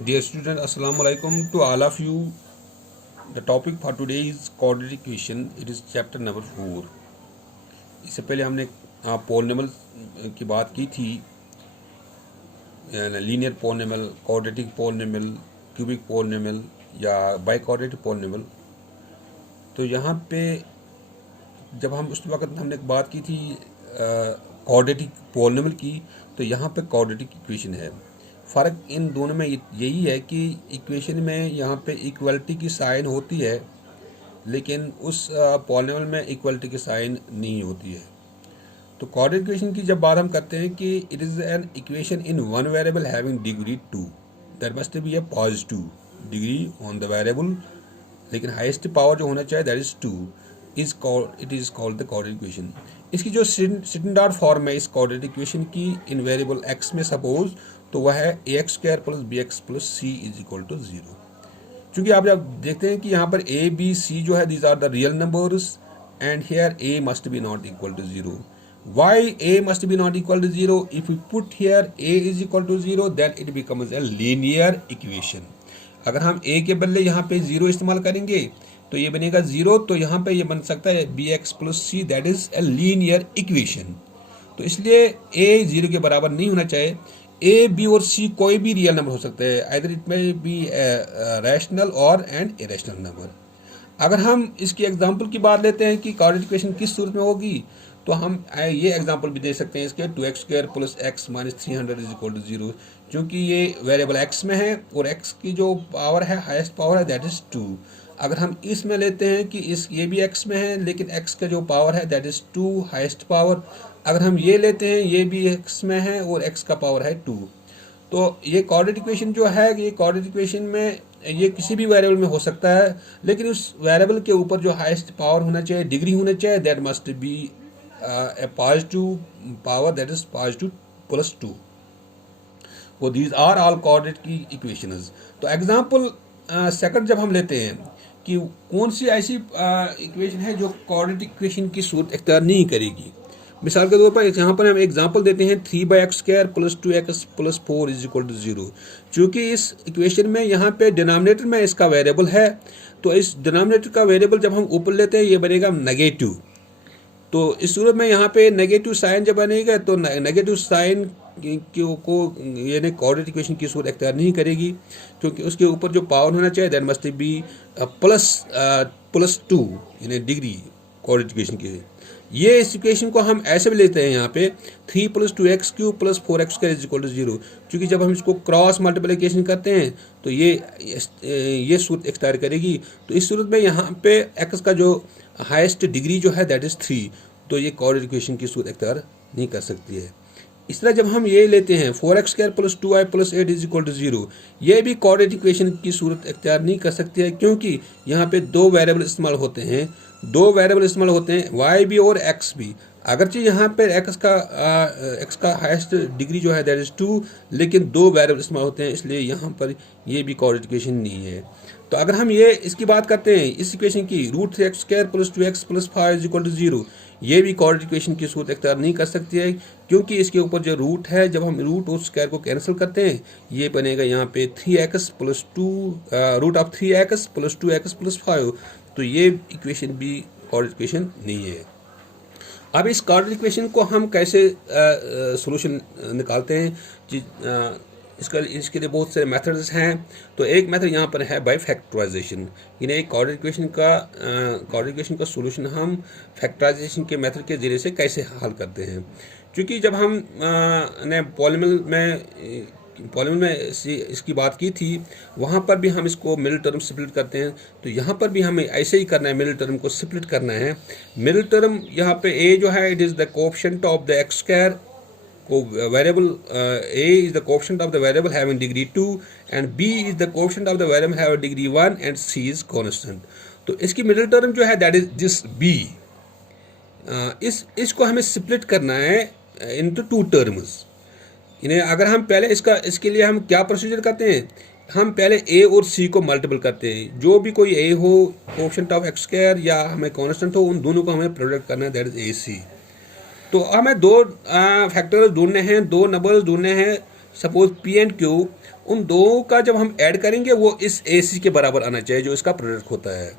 Dear student, Assalamu alaikum to all of you. The topic for today is quadratic equation. It is chapter number 4. इससे पहले हमने polynomial की बात की थी, linear polynomial, quadratic polynomial, cubic polynomial या biquadratic polynomial. तो यहाँ पे जब हम उस वक्त हमने बात की थी क्वाड्रेटिक पॉलिनॉमियल की, तो यहाँ पे क्वाड्रेटिक इक्वेशन है। फ़र्क इन दोनों में यही है कि इक्वेशन में यहाँ पे इक्वलिटी की साइन होती है, लेकिन उस पॉलिनॉमियल में इक्वलिटी की साइन नहीं होती है। तो क्वाड्रेटिक इक्वेशन की जब बात हम करते हैं कि it is an equation in one variable having degree 2, that must be a positive degree on the variable, लेकिन हाईएस्ट पावर जो होना चाहिए that is 2, it is called the quadratic equation. इसकी जो स्टैंडर्ड फॉर्म है इस क्वाड्रेटिक इक्वेशन की in variable X में सपोज, तो वह है ax square plus B X plus C is equal to 0। चूँकि आप जब देखते हैं कि यहाँ पर a b c जो है these are the real numbers and here a must be not equal to 0। Why a must be not equal to 0? If you put here a is equal to 0 then it becomes a linear equation. अगर हम a के बदले यहाँ पे 0 इस्तेमाल करेंगे तो ये बनेगा 0, तो यहाँ पे ये बन सकता है B X plus C, that is a linear equation. तो इसलिए a 0 के बराबर नहीं होना चाहिए। ए बी और सी कोई भी रियल नंबर हो सकते हैं, आइदर इट में बी रैशनल और एंड इरेशनल नंबर। अगर हम इसकी एग्जांपल की बात लेते हैं कि क्वाड्रेटिक इक्वेशन किस सूरत में होगी, तो हम ये एग्जांपल भी दे सकते हैं इसके 2x square plus X minus 300 is equal to 0। क्योंकि ये वेरिएबल x में है और x की जो पावर है हाईएस्ट पावर है दैट इज 2। अगर हम इसमें लेते हैं कि ये भी x में है लेकिन x का जो पावर है दैट इज 2 हाईएस्ट पावर। अगर हम ये लेते हैं ये भी x में है और x का पावर है 2। तो ये क्वाड्रेटिक इक्वेशन जो है, ये क्वाड्रेटिक इक्वेशन में ये किसी भी वेरिएबल में हो सकता है, लेकिन उस वेरिएबल के ऊपर जो हाईएस्ट पावर होना चाहिए, डिग्री होना चाहिए, that must be a positive power, that is positive plus 2। वो these are all quadratic equations. तो एग्जांपल सेकंड जब हम लेते हैं कि कौन सी ऐसी इक्वेशन है जो क्वाड्रेटिक इक्वेशन की सूरत इख्तियार नहीं करेगी। मिसाल के तौर पर यहाँ पर हम एग्जांपल देते हैं 3x square plus 2x plus 4 is equal to 0। चूँकि इस इक्वेशन में यहाँ पे डिनोमिनेटर में इसका वेरिएबल है, तो इस डिनोमिनेटर का वेरिएबल जब हम ऊपर लेते हैं ये बनेगा नेगेटिव। तो इस सूरत में यहाँ पे नेगेटिव साइन जब बनेगा तो नेगेटिव साइन को यानी क्वाड्रेटिक इक्वेशन की सूरत इख्तियार नहीं करेगी, क्योंकि उसके ऊपर जो पावर होना चाहिए दैट मस्ट बी प्लस 2 यानी डिग्री क्वाड्रेटिक इक्वेशन की। ये इस इक्वेशन को हम ऐसे भी लेते हैं यहाँ पे 3 plus 2x cube plus 4x square is equal to 0। क्योंकि जब हम इसको क्रॉस मल्टीप्लिकेशन करते हैं तो ये सूरत इख्तियार करेगी। तो इस सूरत में यहाँ पे x का जो हाईएस्ट डिग्री जो है दैट इज 3, तो ये क्वाड्रेटिक इक्वेशन की सूरत इख्तियार नहीं कर सकती है। इस तरह जब हम ये लेते हैं 4x square plus 2y plus 8 is equal to 0, ये भी क्वाड्रेटिक इक्वेशन की सूरत इख्तियार नहीं कर सकती है, क्योंकि यहाँ पे दो वेरिएबल इस्तेमाल होते हैं, y भी और x भी। अगरचे यहाँ पे x का हाईएस्ट डिग्री जो है दैट इज 2, लेकिन दो वेरिएबल इस्तेमाल होते हैं, इसलिए यहाँ पर ये भी क्वाड्रेटिक इक्वेशन नहीं है। तो अगर हम ये इसकी बात करते हैं इस इक्वेशन की √3x square plus 2x plus 5 is equal to 0, ये भी क्वाड्रेटिक इक्वेशन की सूरत इख्तियार नहीं कर सकती है, क्योंकि इसके ऊपर जो रूट है जब हम रूट और स्क्वायर को कैंसिल करते हैं ये बनेगा यहाँ पे 3x plus 2 √3x plus 2x plus 5। तो ये इक्वेशन भी क्वाड्रेटिक इक्वेशन नहीं है। अब इस क्वाड्रेटिक इक्वेशन को हम कैसे सॉल्यूशन निकालते हैं? इसके लिए बहुत सारे मेथड्स हैं। तो एक मेथड यहाँ पर है बाय फैक्टराइजेशन, यानी एक क्वाड्रेटिक इक्वेशन का सॉल्यूशन हम फैक्टराइजेशन के मेथड के ज़रिए से कैसे हल करते हैं। क्योंकि जब हम ने पॉलिनॉमियल में इसकी बात की थी, वहाँ पर भी हम इसको मिडिल टर्म स्प्लिट करते हैं, तो यहाँ पर भी हमें ऐसे ही करना है, मिडिल टर्म को स्प्लिट करना है। मिडिल टर्म यहाँ पे a जो है it is the coefficient of the x square, variable a is the coefficient of the variable having degree 2 and b is the coefficient of the variable having degree 1 and c is constant। तो इसकी middle term जो है that is this b। इसको हमें split करना है into 2 terms. यानी अगर हम पहले इसके लिए हम क्या प्रोसीजर करते हैं, हम पहले a और c को मल्टीपल करते हैं। जो भी कोई a हो कोएफिशिएंट ऑफ x स्क्वायर या हमें कांस्टेंट हो, उन दोनों को हमें प्रोडक्ट करना है, दैट इज ac। तो हमें दो फैक्टर्स ढूंढने हैं, दो नंबर्स ढूंढने हैं सपोज पी एंड क्यू, उन दो का जब हम ऐड करेंगे वो इस ए सी के बराबर आना चाहिए जो इसका प्रोडक्ट होता है।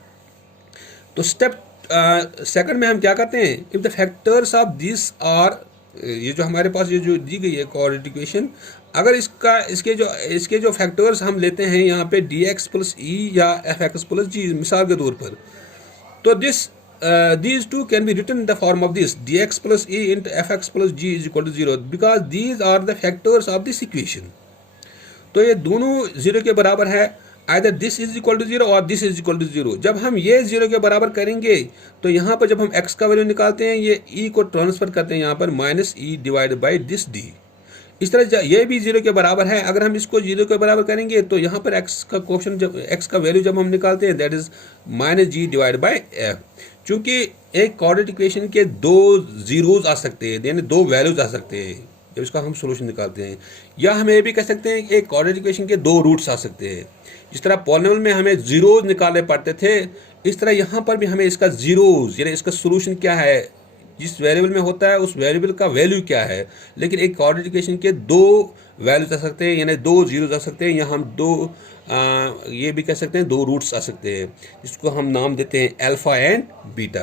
तो स्टेप सेकंड में हम क्या करते हैं, if the factors of this are, ये जो हमारे पास ये जो दी गई है कोऑर्डिनेट इक्वेशन, अगर इसके जो फैक्टर्स हम लेते हैं यहाँ पे डी एक्स प्लस ई या एफ एक्स प्लस जी मिसाल के तौर पर, तो these two can be written in the form of this dx plus e into fx plus g is equal to 0 because these are the factors of this equation। तो ये दोनों zero के बराबर है, either this is equal to 0 और this is equal to 0। जब हम ये जीरो के बराबर करेंगे तो यहाँ पर जब हम x का वैल्यू निकालते हैं ये e को ट्रांसफर करते हैं यहाँ पर minus E divide by this D. इस तरह ये भी जीरो के बराबर है, अगर हम इसको जीरो के बराबर करेंगे तो यहाँ पर x का क्वेश्चन जब x का वैल्यू जब हम निकालते हैं that is minus G divide by F. चूंकि एक कोऑर्डिनेट इक्वेशन के दो जीरोज आ सकते हैं, यानी दो वैल्यूज आ सकते हैं जब इसका हम सोल्यूशन निकालते हैं, या हम ये भी कह सकते हैं कि एक कोऑर्डिनेट इक्वेशन के दो रूट्स आ सकते हैं। जिस तरह पॉलिनोमियल में हमें जीरोज निकालने पड़ते थे, इस तरह यहाँ पर भी हमें इसका जीरोज यानी इसका सोल्यूशन क्या है, जिस वेरिएबल में होता है उस वेरिएबल का वैल्यू क्या है। लेकिन एक कोऑर्डिनेट इक्वेशन के दो वैल्यूज आ सकते हैं, यानी दो जीरोज आ सकते हैं, या हम दो ये भी कह सकते हैं दो रूट्स आ सकते हैं, जिसको हम नाम देते हैं अल्फा एंड बीटा।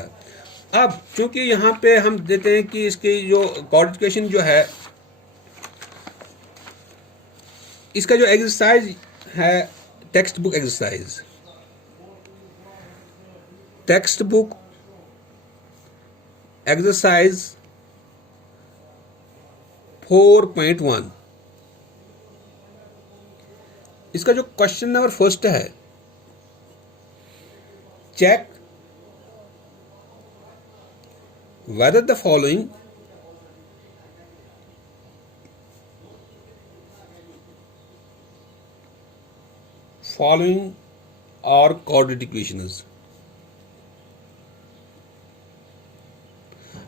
अब चूंकि यहाँ पे हम देते हैं कि इसकी जो कोऑर्डिनेट इक्वेशन जो है, इसका जो एक्सरसाइज है textbook exercise, textbook exercise 4.1, इसका जो क्वेश्चन नंबर फर्स्ट है, check whether the following are coordinate equations।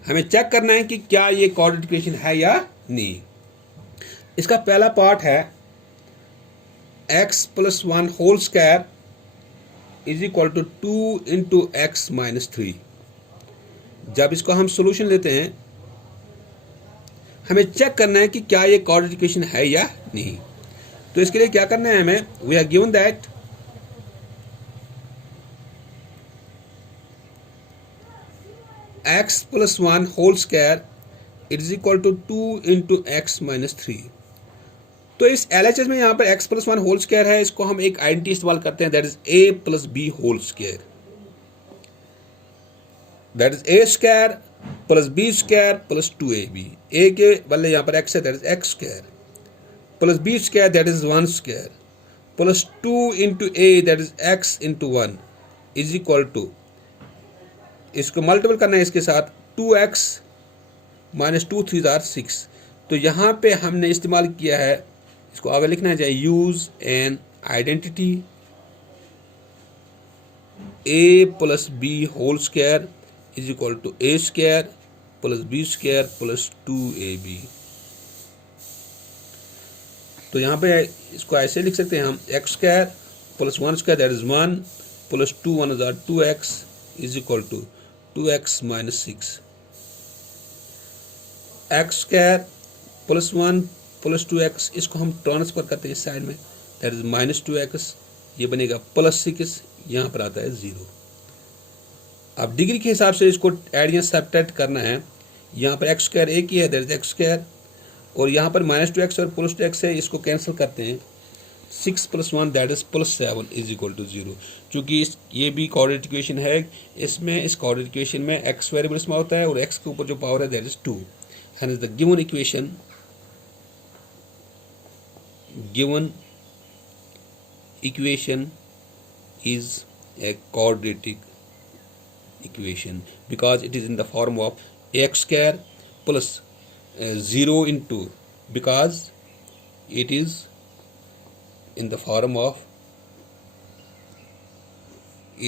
हमें चेक करना है कि क्या ये कोऑर्डिनेट इक्वेशन है या नहीं। इसका पहला पार्ट है x plus 1 whole square is equal to 2 into X minus 3। जब इसको हम सोल्यूशन लेते हैं हमें चेक करना है कि क्या ये कोऑर्डिनेट इक्वेशन है या नहीं। तो इसके लिए क्या करना है हमें, we are given that x plus 1 whole square is equal to 2 into X minus 3। तो इस LHS में यहाँ पर x प्लस 1 होल स्क्वायर है, इसको हम एक आइडेंटिटी इस्तेमाल करते हैं that is a plus B whole square, that is a square plus B square plus 2ab। a के बदले यहाँ पर x है that is x square plus B square that is 1 square plus 2 into a that is x into 1 is equal to, इसको multiple करना है इसके साथ 2x माइनस 2 3 6। तो यहाँ पे हमने इस्तेमाल किया है, इसको आगे लिखना चाहिए, use an identity a plus B whole square is equal to a square plus B square plus 2ab। तो यहाँ पे इसको ऐसे लिख सकते हैं हम, x square plus 1 square that is 1 plus 2 1 is 2x is equal to 2x minus 6, x square plus 1 plus 2x, इसको हम ट्रांसफर करते हैं इस साइड में दैट इज माइनस 2x, ये बनेगा प्लस 6, यहाँ पर आता है 0। अब डिग्री के हिसाब से इसको एड या सब्ट्रैक्ट करना है, यहाँ पर x स्क्वायर एक ही है दैट इज x स्क्वायर, और यहाँ पर माइनस 2x और प्लस 2x है, इसको कैंसिल करते हैं, 6 plus 1 that is plus 7 is equal to 0। चूंकि ये भी कोऑर्डिनेट इक्वेशन है, इसमें इस कोऑर्डिनेट इक्वेशन में x वेरिएबल इसमें होता है और x के ऊपर जो पावर है that is 2। Hence the given equation is a quadratic equation because it is in the form of x square plus 0 into, because it is in the form of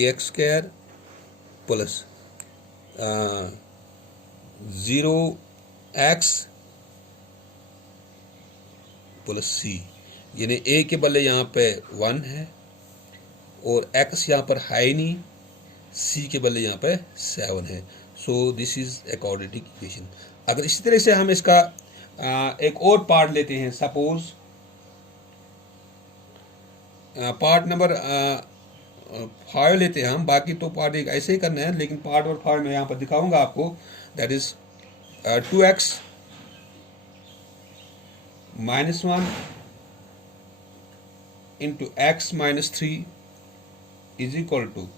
ax square plus 0x plus c, यानी a के बदले यहाँ पे 1 है और x यहाँ पर है ही नहीं, c के बदले यहाँ पे 7 है। So this is a quadratic equation. अगर इसी तरह से हम इसका एक और पार्ट लेते हैं, सपोज पार्ट नंबर 5 लेते हैं हम, बाकी तो पार्ट एक ऐसे ही करना है, लेकिन पार्ट नंबर 5 मैं यहाँ पर दिखाऊंगा आपको। That is 2x minus 1 into X minus 3 is equal to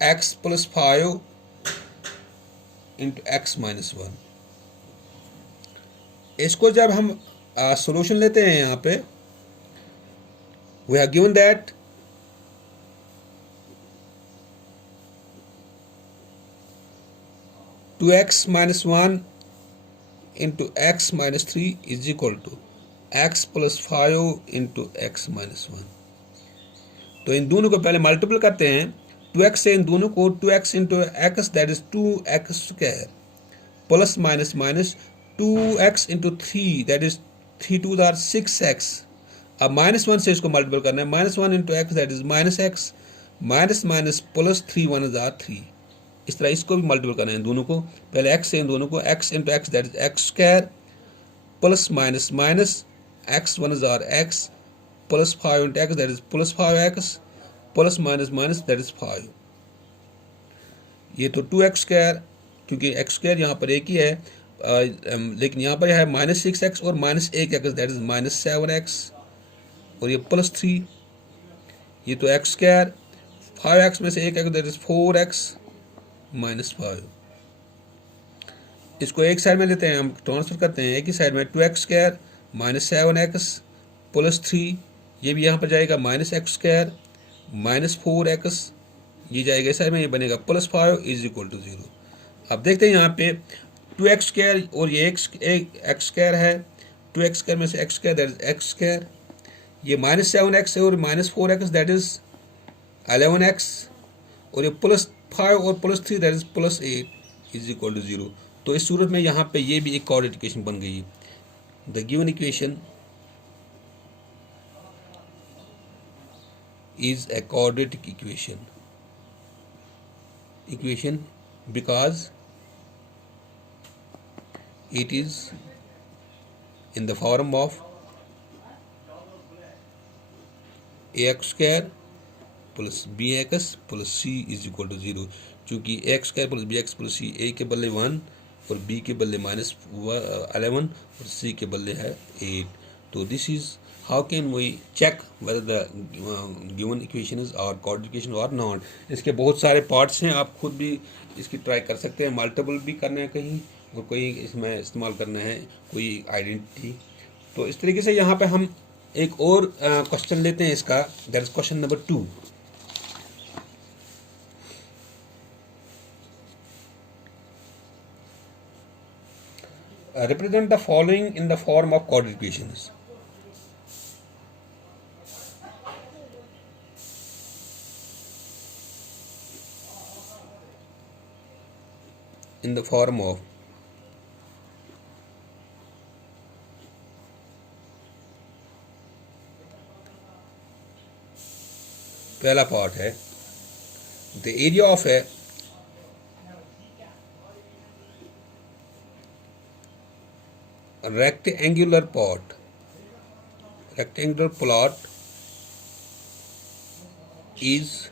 x plus 5 into X minus 1। इसको जब हम सॉल्यूशन लेते हैं यहाँ पे, we have given that two X minus 1 into X minus 3 is equal to X plus 5 into X minus 1। तो इन दोनों को पहले मल्टीपल करते हैं, 2x से इन दोनों को 2x into x that is 2x square plus minus minus 2x into 3 that is 3 2 are 6x। अब माइनस 1 से इसको मल्टीपल करना है, minus 1 into x that is minus x minus minus plus 3 1 are 3। इस तरह इसको भी मल्टीपल करना है इन दोनों को, पहले x से इन दोनों को, x into x that is X square plus minus minus x 1 are x plus 5 into x that is plus 5x plus minus minus that is 5। ये तो 2x स्क्वायर, क्योंकि x स्क्वायर यहाँ पर एक ही है, लेकिन यहाँ पर है माइनस 6x और minus 1x that is minus 7x और ये प्लस 3। ये तो x स्क्वायर, 5x में से 1x that is 4x minus 5। इसको एक साइड में लेते हैं, हम ट्रांसफर करते हैं एक ही साइड में, 2x square minus 7x plus 3, ये भी यहाँ पर जाएगा minus x square minus 4x, ये जाएगा इस साइड में, ये बनेगा प्लस 5 इज इक्वल टू 0। अब देखते हैं यहाँ पे 2x स्क्वायर और ये एक एक्स स्क्वायर है, 2x स्क्वायर में से x square that is X square, ये माइनस 7x है और minus 4x that is 11x और ये प्लस 5 और plus 3 that is plus 8 is equal to 0। तो इस सूरत में यहाँ पे ये भी एक कोऑर्डिनेट इक्वेशन बन गई। The given equation is a quadratic equation because it is in the form of ax square plus bx plus c is equal to 0। चूँकि ax square plus bx plus c a के बदले 1 और b के बदले minus 11 और c के बदले है 8। तो this is how can we check whether the given equation is or coordinate equation or not। इसके बहुत सारे पार्ट्स हैं, आप खुद भी इसकी ट्राई कर सकते हैं, मल्टीपल भी करना है कहीं और कोई इसमें इस्तेमाल करना है कोई आइडेंटिटी। तो इस तरीके से यहाँ पे हम एक और क्वेश्चन लेते हैं इसका, that is question number 2। represent the following in the form of coordinate equations। in the form of पहला पार्ट है the area of A rectangular plot is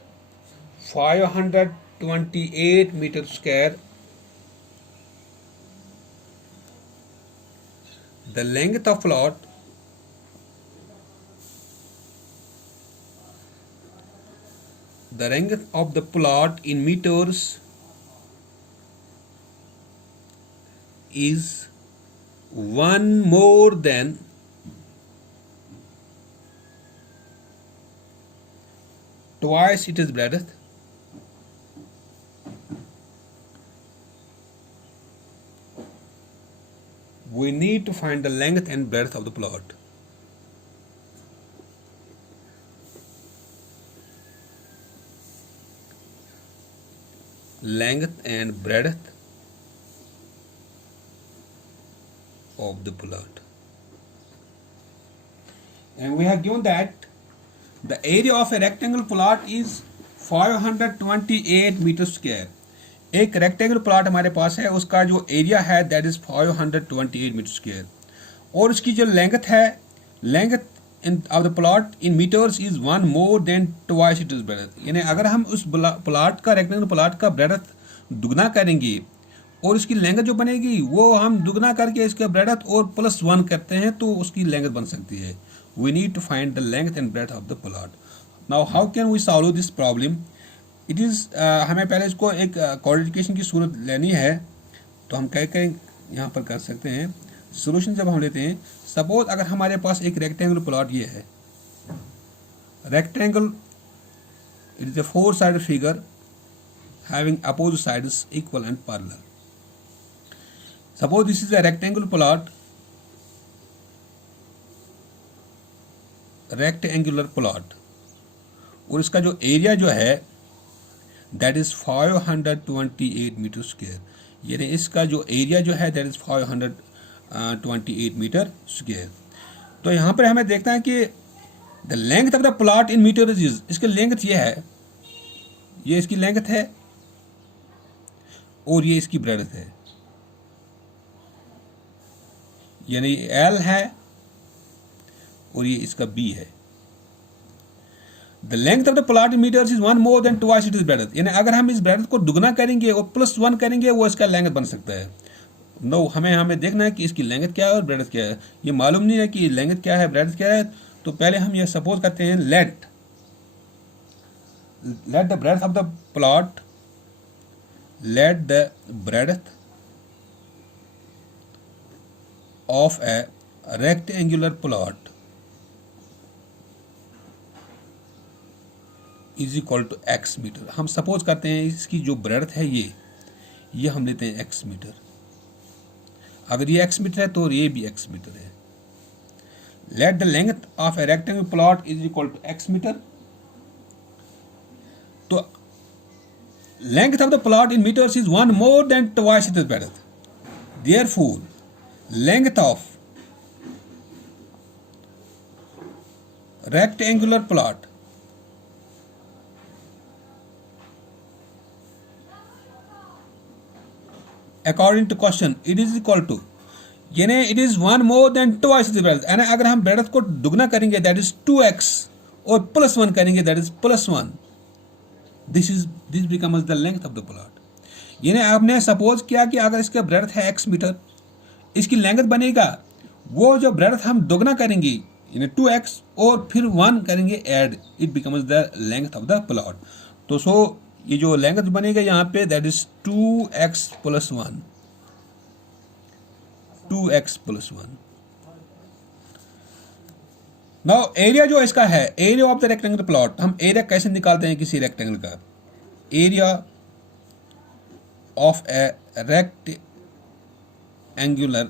528 meter square। The length of plot in meters is 1 more than twice its breadth। We need to find the length and breadth of the plot। Length and breadth of the plot, and we have given that the area of a rectangle plot is 528 meter square। एक rectangle plot हमारे पास है, उसका जो area है that is 528 metre square और उसकी जो length है, length of the plot in meters is one more than twice its breadth. यानी अगर हम उस प्लॉट का रेक्टेंगल प्लॉट का ब्रेडथ दुगना करेंगे और इसकी लेंथ जो बनेगी वो हम दुगना करके इसके ब्रेडथ और +1 करते हैं तो उसकी लेंथ बन सकती है. We need to find the length and breadth of the plot. Now how can we solve this problem? It is हमें पहले इसको एक कोऑर्डिनेशन की सूरत लेनी है. तो हम क्या करें यहाँ पर कर सकते हैं. सोल्यूशन जब हम लेते हैं, सपोज अगर हमारे पास एक रेक्टेंगल प्लॉट ये है. Rectangle it is a 4-sided figure having opposite sides equal and parallel. Suppose this is a rectangular plot, और इसका जो एरिया जो है दैट इज 528 मीटर स्क्वायर. यानी इसका जो एरिया जो है दैट इज 528 मीटर स्क्वायर. तो यहाँ पर हमें देखना है कि the length of the plot in meter is, इसकी लेंथ ये है, ये इसकी लेंथ है और ये इसकी ब्रेडथ है. यानी एल है और ये इसका बी है. The length of the plot in metres is one more than twice it is breadth. यानी अगर हम इस ब्रेडथ को दुगना करेंगे और +1 करेंगे वो इसका लेंथ बन सकता है. नो हमें देखना है कि इसकी लेंथ क्या है और ब्रेडथ क्या है. ये मालूम नहीं है कि लेंथ क्या है ब्रेडथ क्या है. तो पहले हम ये सपोज करते हैं let the breadth of the plot, let the breadth of a rectangular plot is equal to x meter. हम सपोज करते हैं इसकी जो ब्रेडथ है ये हम लेते हैं x मीटर. अगर ये x मीटर है तो ये भी x मीटर है. Let the length of a rectangular plot is equal to x metre. तो length of the plot in metres is one more than twice it is breadth. Therefore length of rectangular plot according to question it is equal to, यानी it is one more than twice the breadth. यानी अगर हम breadth को दुगना करेंगे that is 2x और +1 करेंगे that is +1. this becomes the length of the plot. यानी आपने सपोज किया कि अगर इसका ब्रेडथ है x मीटर, इसकी लेंथ बनेगा वो जो ब्रेडथ हम दोगुना करेंगे यानी 2x और फिर 1 करेंगे add, it becomes the length of the plot. तो सो ये जो लेंथ बनेगा यहाँ पे that is 2x + 1. 2x + 1. Now area जो इसका है, area of the rectangle plot, हम एरिया कैसे निकालते हैं किसी रेक्टेंगल का? Area of a rectangular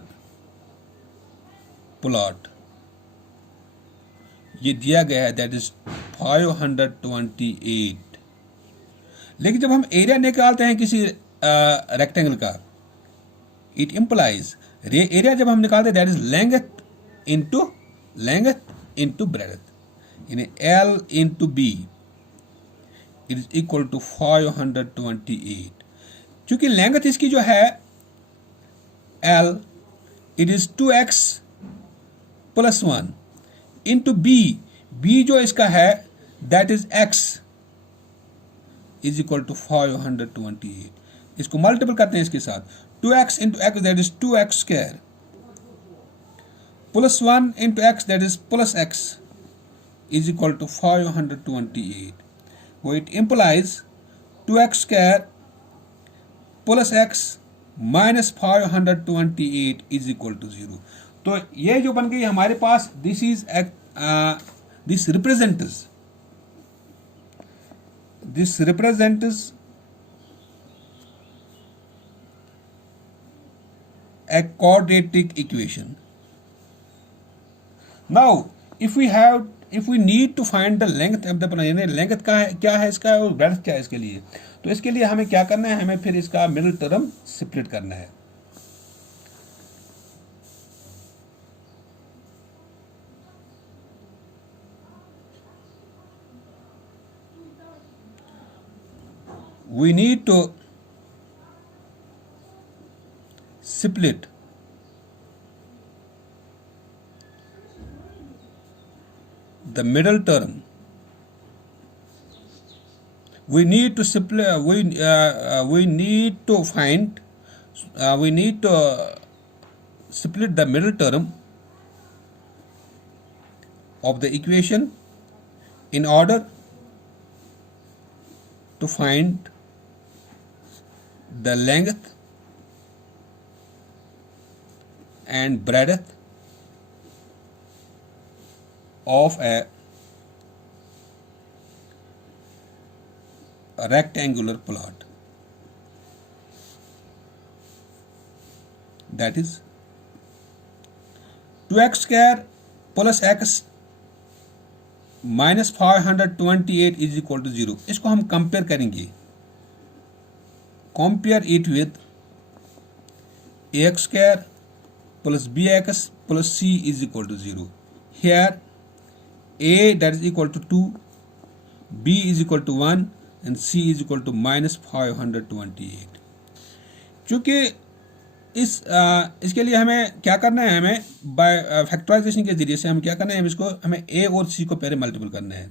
plot ये दिया गया है दैट इज 528. लेकिन जब हम एरिया निकालते हैं किसी रेक्टेंगल का, इट इम्प्लाइज एरिया जब हम निकालते हैं that is length into breadth. यानी L into B it is equal to 528. क्योंकि लेंथ इसकी जो है L it is 2x + 1 into B जो इसका है that is x is equal to 528. इसको मल्टीपल करते हैं इसके साथ. 2x into x that is 2x square +1 into x that is +x is equal to 528. वो it implies 2x square +x minus 528 is equal to 0. तो ये जो बन गई हमारे पास this represents a quadratic equation. Now if we need to find the length of the यानी length का है क्या है इसका और ब्रेडथ क्या है इसके लिए, तो इसके लिए हमें क्या करना है, हमें फिर इसका मिडिल टर्म स्प्लिट करना है. We need to split the middle term, we need to split the middle term of the equation in order to find the length and breadth of a rectangular plot. That is 2x square plus x minus 528 is equal to 0. इसको हम compare करेंगे. Compare it with ax square plus bx plus c is equal to 0. Here a that is equal to 2, b is equal to 1 and c is equal to minus 528. चूँकि इसके लिए हमें क्या करना है, हमें बाय फैक्टराइजेशन के जरिए से हम क्या करना है, हमें a और c को पहले मल्टीपल करना है.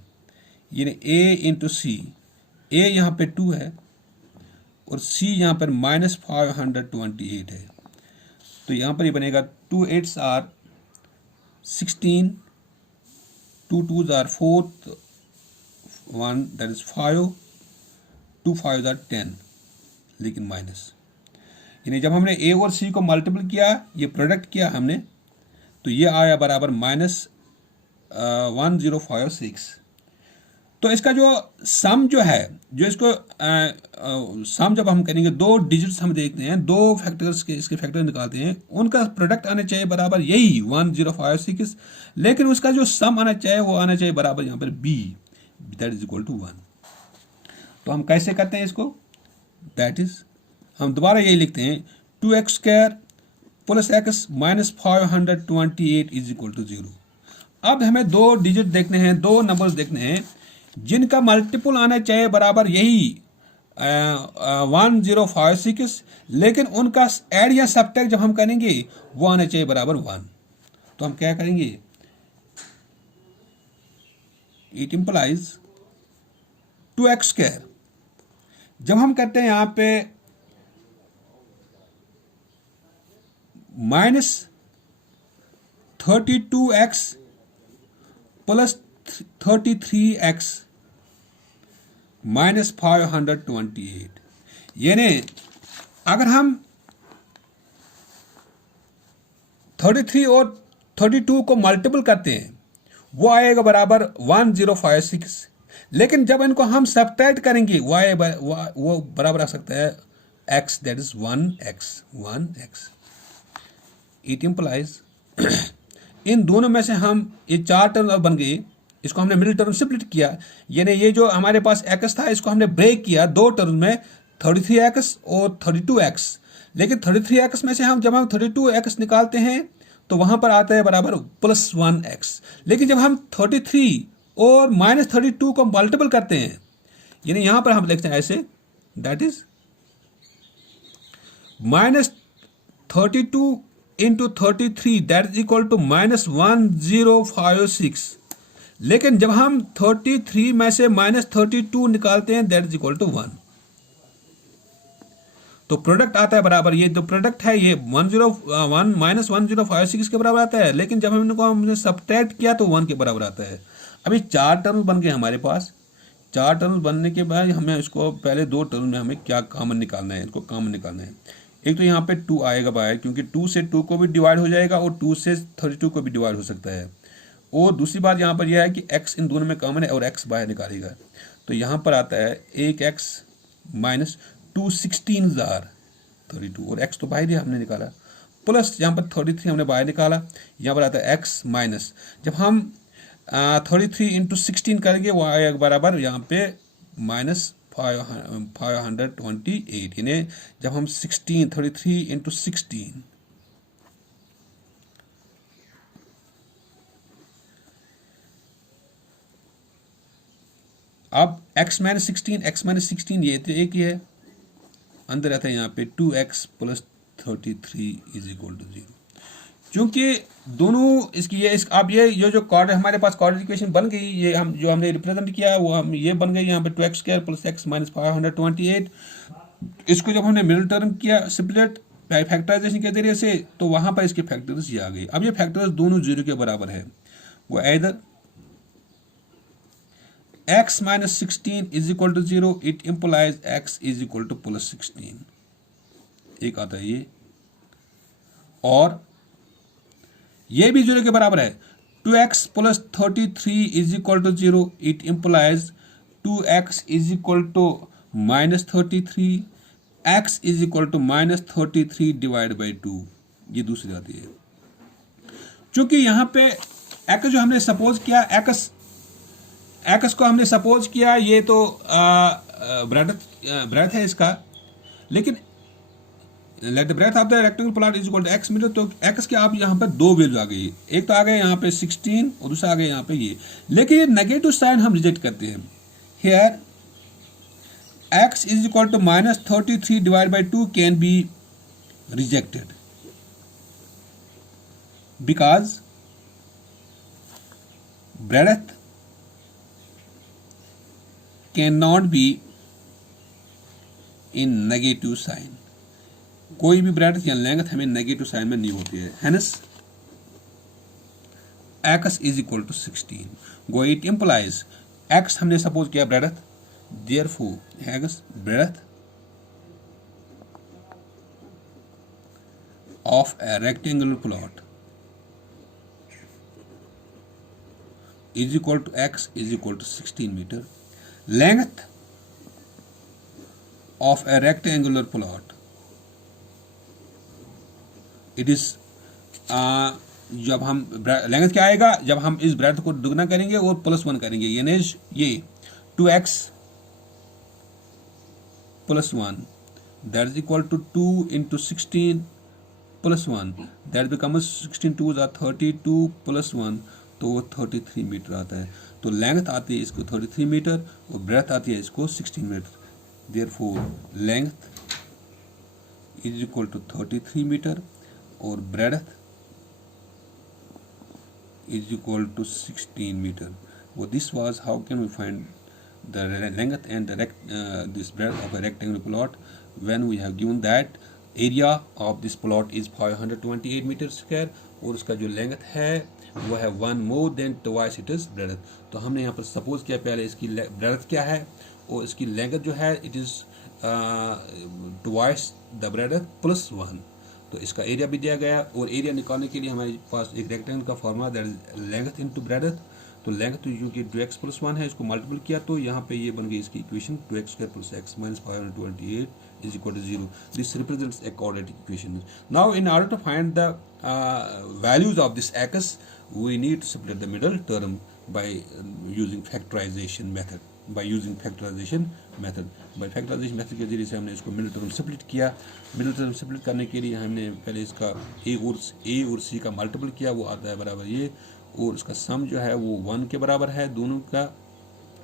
यानी a इंटू सी, a यहाँ पे 2 है और c यहाँ पर माइनस 528 है. तो यहाँ पर ये बनेगा 2 8s are 16, 2 2s are 4, 1 that is 5, 2 5s are 10, लेकिन माइनस. यानी जब हमने a और c को मल्टीपल किया, ये प्रोडक्ट किया हमने, तो ये आया बराबर माइनस 1056. तो इसका जो सम जो है, जो इसको सम जब हम करेंगे, दो डिजिट्स हम देखते हैं, दो फैक्टर्स के इसके फैक्टर निकालते हैं, उनका प्रोडक्ट आना चाहिए बराबर यही 1056, लेकिन उसका जो सम आना चाहिए वो आना चाहिए बराबर यहाँ पर b, that is equal to 1. तो हम कैसे करते हैं इसको, दैट इज हम दोबारा यही लिखते हैं 2x square plus x minus 528 is equal to 0. अब हमें दो डिजिट देखने हैं, दो नंबर्स देखने हैं जिनका मल्टीपल आना चाहिए बराबर यही 1056, लेकिन उनका ऐड या सबट्रैक्ट जब हम करेंगे वो आना चाहिए बराबर 1. तो हम क्या करेंगे, इट इंप्लाइज 2x स्क्वायर. जब हम करते हैं यहाँ पे minus 32x plus 33x minus 528, यानी अगर हम 33 और 32 को मल्टीपल करते हैं वो आएगा बराबर 1056, लेकिन जब इनको हम सब्ट्रैक्ट करेंगे वो बराबर आ सकता है x, that is 1x. It implies in दोनों में से हम ये चार टर्म बन गए, इसको हमने मिडिल टर्म स्प्लिट किया, यानी ये जो हमारे पास x था इसको हमने ब्रेक किया दो टर्म में, 33x और 32x. लेकिन 33x में से जब हम 32x निकालते हैं तो वहां पर आता है बराबर प्लस 1x. लेकिन जब हम 33 और माइनस 32 को मल्टीपल करते हैं, यानी यहां पर हम लिखते हैं ऐसे, that is minus 32 into 33 that is equal to minus 1056. लेकिन जब हम 33 में से माइनस 32 निकालते हैं दैट इज इक्वल टू 1. तो प्रोडक्ट आता है बराबर, ये जो प्रोडक्ट है ये 101 माइनस 1056 के बराबर आता है, लेकिन जब हमने सब्ट्रैक्ट किया तो 1 के बराबर आता है. अभी चार टर्म्स बन गए हमारे पास. चार टर्म्स बनने के बाद हमें इसको पहले दो टर्म में हमें क्या कॉमन निकालना है, इसको कॉमन निकालना है. एक तो यहाँ पे 2 आएगा बाहर, क्योंकि 2 से 2 को भी डिवाइड हो जाएगा और 2 से 32 को भी डिवाइड हो सकता है. और दूसरी बात यहाँ पर यह है कि x इन दोनों में कॉमन है और x बाहर निकालेगा, तो यहाँ पर आता है 1x माइनस 2 16 और x तो बाहर ही हमने निकाला, प्लस यहाँ पर 33 हमने बाहर निकाला, यहाँ पर आता है x माइनस, जब हम 33 इंटू 16 करेंगे वो आएगा बराबर यहाँ पे माइनस 528. यानी जब हम 33 इंटू 16 अब x माइनस 16 ये तो एक ही है, अंदर आता है यहाँ पे 2x plus 33 is equal to 0. क्योंकि दोनों इसकी ये इस अब ये जो कॉर्ड हमारे पास कॉर्ड इक्वेशन बन गई, ये हम जो हमने रिप्रेजेंट किया वो हम ये बन गई यहाँ पे 2x square plus x minus 528। इसको जब हमने मिडिल टर्म किया स्प्लिट फैक्टराइजेशन के जरिए से, तो वहां पर इसके फैक्टर्स ये आ गई। अब ये फैक्टर्स दोनों जीरो के बराबर है, वो इधर x minus 16 is equal to 0, it implies x is equal to plus 16, एक आता है ये, और ये भी जीरो के बराबर है। 2x plus 33 is equal to 0, it implies 2x is equal to minus 33, x is equal to minus 33 divide by 2, ये दूसरी आती है। चूंकि यहाँ पे x जो हमने सपोज किया, x को हमने सपोज किया, ये तो ब्रेथ है इसका, लेकिन let the breadth of the rectangle plot is equal to x metre, तो x के आप यहाँ पर दो वैल्यू आ गई, एक तो आ गए यहाँ पे 16 और दूसरा आ गया यहाँ पे ये, लेकिन ये नेगेटिव साइन हम रिजेक्ट करते हैं। Here x is equal to minus 33 divide by 2 can be rejected because breadth can not be in negative sign, कोई भी ब्रेथ या लेंथ हमें नेगेटिव साइन में नहीं होती है। Hence x is equal to 16, go it implies x हमने suppose किया breadth, therefore x breadth of a rectangular plot is equal to x is equal to 16 meter, length of a rectangular plot it is, जब हम length क्या आएगा, जब हम इस breath को दुगना करेंगे और प्लस 1 करेंगे, यानी ये 2x plus 1 that is equal to 2 into 16 plus 1 that becomes 16 2 32 plus 1, तो वो 33 मीटर आता है। तो लेंथ आती है इसको 33 मीटर और ब्रेथ आती है इसको 16 meter, therefore length is equal to 33 meter और breadth is equal to 16 meter. Well, this was how can we find the length and the this breadth of a rectangular plot when we have given that area of this plot is 528 meter square और उसका जो length है वो है 1 more than twice it is breadth। तो हमने यहाँ पर सपोज किया पहले इसकी ब्रेडथ क्या है और इसकी लेंथ जो है it is twice the breadth plus 1, तो इसका एरिया भी दिया गया और एरिया निकालने के लिए हमारे पास एक रेक्टेंगल का formula that is length into breadth. तो लेंथ तो क्योंकि 2x प्लस 1 है, इसको मल्टीपल किया तो यहाँ पे ये बन गई इसकी equation 2x square plus x minus 528 is equal to 0। This represents a quadratic equation. Now in order to find the values of this x we need to split the middle term by using factorization method. By factorization method के जरिए से हमने इसको middle term split किया। Middle term split करने के लिए हमने पहले इसका a और c का मल्टीपल किया, वो आता है बराबर ये, और इसका सम जो है वो 1 के बराबर है दोनों का,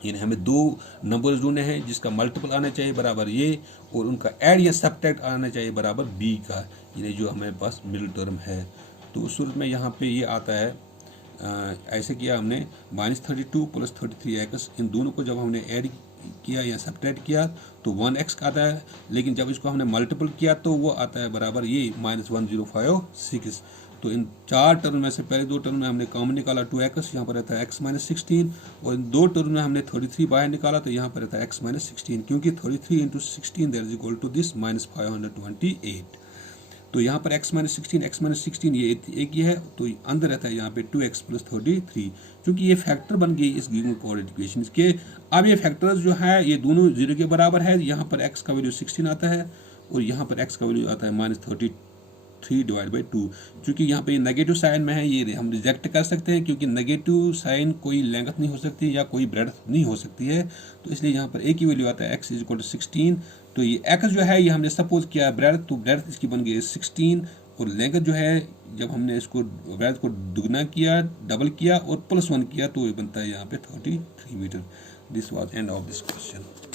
यानी हमें दो नंबर्स ढूंढने हैं जिसका मल्टीपल आना चाहिए बराबर ये और उनका ऐड या सब्ट्रैक्ट आना चाहिए बराबर b का, यानी जो हमारे पास मिडिल टर्म है। तो उस सूरत में यहाँ पे ये आता है ऐसे किया हमने -32 प्लस 33x, इन दोनों को जब हमने ऐड किया या सब्ट्रैक्ट किया तो 1x का आता है, लेकिन जब इसको हमने मल्टीपल किया तो वो आता है बराबर ये -1056। तो इन चार टर्म में से पहले दो टर्म में हमने कॉमन निकाला 2x, यहाँ पर रहता है x माइनस 16, और इन दो टर्म में हमने 33 बाहर निकाला तो यहाँ पर रहता है x माइनस 16, क्योंकि 33 into 16 that is equal to this -528। तो यहाँ पर x माइनस 16 ये एक ही है, तो अंदर रहता है यहाँ पे 2x प्लस 33, क्योंकि ये फैक्टर बन गई इस गिवन कोऑर्डिनेट इक्वेशन के। अब ये फैक्टर्स जो है ये दोनों 0 के बराबर है, यहाँ पर x का वैल्यू 16 आता है और यहाँ पर x का वैल्यू आता है -33 डिवाइड बाई 2। क्योंकि यहाँ पे नेगेटिव साइन में है, ये हम रिजेक्ट कर सकते हैं क्योंकि नेगेटिव साइन कोई लेंथ नहीं हो सकती या कोई ब्रेडथ नहीं हो सकती है, तो इसलिए यहाँ पर एक ही वैल्यू आता है x इज इक्वल टू 16। तो ये x जो है ये हमने सपोज किया ब्रेडथ, तो ब्रेडथ इसकी बन गई 16 और लेंथ जो है जब हमने इसको ब्रेडथ को दुगना किया, डबल किया और +1 किया तो ये बनता है यहाँ पे 33 meter. This was end of this question.